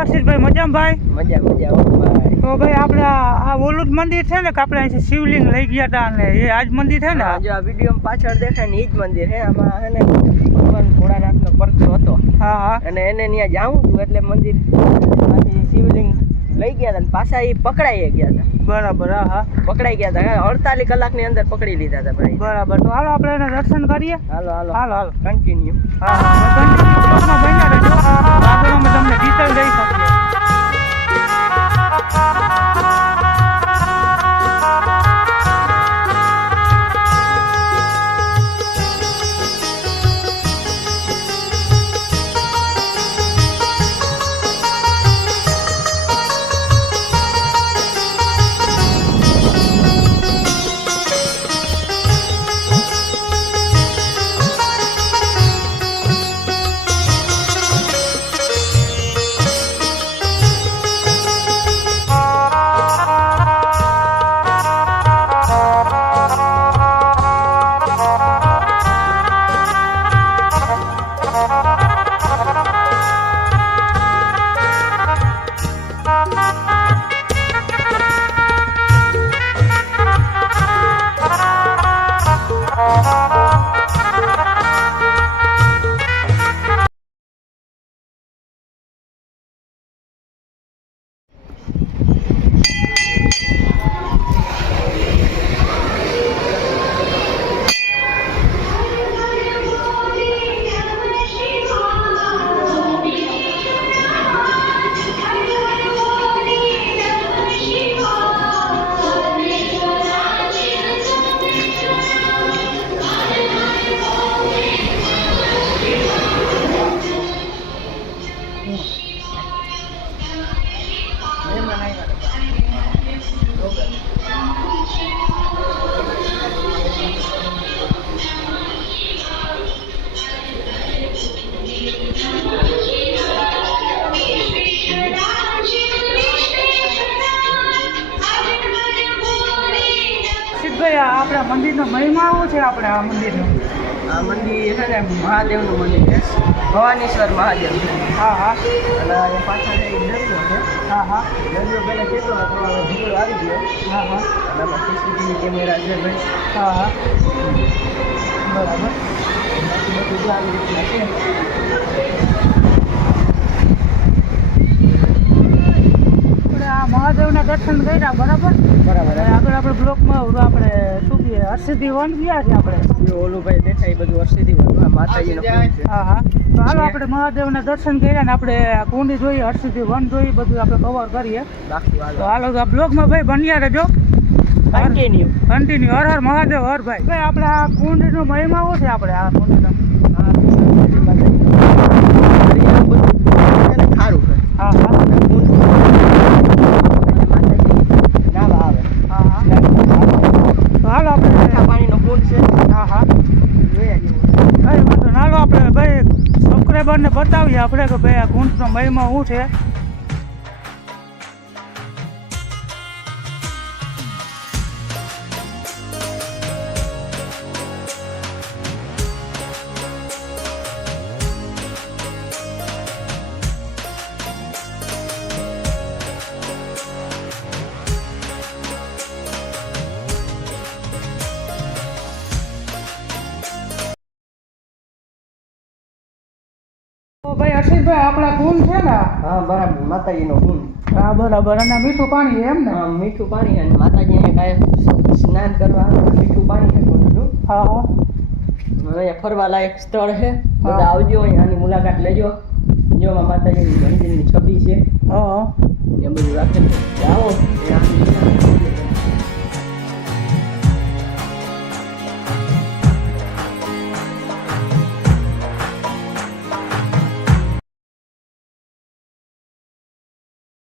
હર્ષિતભાઈ મજામાં ભાઈ? મજા મજા હો ભાઈ. તો ભાઈ આપણે આ ઓલું જ મંદિર છે ને કે આપણે અહીંથી શિવલિંગ લઈ ગયા હતા અને એ આજ મંદિર છે ને? જો આ વિડીયોમાં પાછળ દેખાય ને એ જ મંદિર છે. આમાં છે ને ભગવાન ભોળાનાથનો પરચો હતો. હા હા. અને એને ત્યાં જાવું હતું એટલે મંદિરમાંથી શિવલિંગ લઈ ગયા હતા ને પાછા એ પકડાઈ ગયા હતા. બરાબર. હા હા, પકડાઈ ગયા હતા. 48 કલાકની અંદર પકડી લીધા હતા ભાઈ. બરાબર. તો હાલો આપણે એને દર્શન કરીએ. હાલો હાલો હાલો હાલો કન્ટિન્યુ. હા હા, કન્ટિન્યુ બન્યા રહેજો. આગળ અમે તમને ડિટેલ દઈ શકીએ. આપણા મંદિરનો મહિમા શું છે? આપણે આ મંદિરનો છે ને મહાદેવનું મંદિર છે. ભવાનીશ્વર મહાદેવ. હા હા. અને એ પાછળ એક દરિયો છે. હા હા. દરિયો પહેલાં કેટલો હતો, હવે ભૂગોળ આવી ગયો. હા હા. અને આમાં સીસીટીવી કેમેરા છે ભાઈ. હા હા, બરાબર. બધું આવી રીતના છે. આ મહાદેવના દર્શન કર્યા બરાબર. બરાબર. આગળ આપણે બ્લોકમાં આપણે શું કહીએ હર્ષિદી વન ગયા છે આપણે. ઓલું ભાઈ દેખાય બધું હર્ષિદી વન માતાજીનો કુંડ છે. હા હા. તો હાલો આપણે મહાદેવના દર્શન કર્યા ને આપણે કુંડી જોઈએ, હર્ષિદી વન જોઈએ, બધું આપણે કવર કરીએ. તો હાલો આ બ્લોકમાં ભાઈ બન્યા રહેજો. કન્ટિન્યુ. હર હર મહાદેવ હર ભાઈ. ભાઈ આપણે આ કુંડનો મહિમા શું છે? આપણે આ કુંડનો ખારું છે. હા હા. હાલો આપણે પાણીનો કુંડ છે. હા હા, કઈ વાંધો ના. હાલો આપણે ભાઈ સબસ્ક્રાઈબરને બતાવીએ આપણે કે ભાઈ આ કુંડનો મહિમા શું છે. તો ભાઈ હર્ષિતભાઈ આપણા કુંડ છે ને? હા બરાબર, માતાજીનો કુંડ. હા બરાબર. અને મીઠું પાણી એમ ને? હા મીઠું પાણી. અને માતાજી અહીંયા કાંઈ સ્નાન કરવા મીઠું પાણી છે કુંડનું. હા હા. અહીંયા ફરવા લાયક સ્થળ છે. બધા આવજો, અહીંયાની મુલાકાત લેજો. જો માતાજીની મંદિરની છબી છે. હા એ બધું રાખેલું છે. આવો